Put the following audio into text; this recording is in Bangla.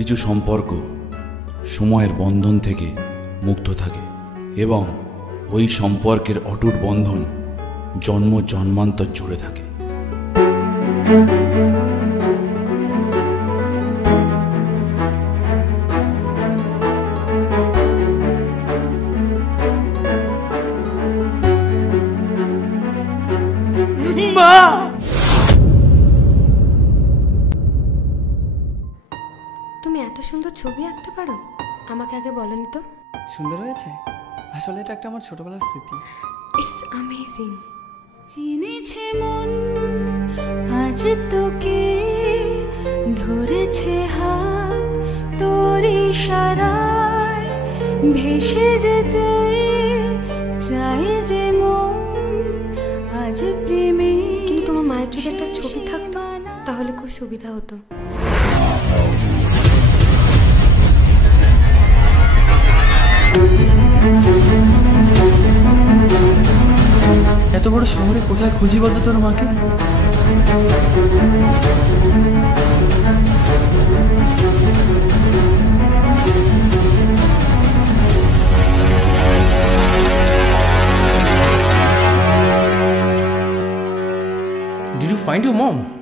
কিছু সম্পর্ক সময়ের বন্ধন থেকে মুক্ত থাকে এবং ওই সম্পর্কের অটুট বন্ধন জন্ম জন্মান্তর জুড়ে থাকে। মা! তুমি এত সুন্দর ছবি আঁকতে পারো? আমাকে আগে বলনি তো। সুন্দর হয়েছে। আসলে এটা একটা আমার ছোটবেলার স্মৃতি। It's amazing. চিনেছে মন আজ তোকে, ধরেছে হাত তোর ইশারায়, ভেসে যেতে চাই যে মন আজ প্রেমে। কিন্তু তোমার মায়ের যদি একটা ছবি থাকতো তাহলে খুব সুবিধা হতো। এত বড় শহরে কোথায় খুঁজি বলতো তোর মাকে? Did you find your mom?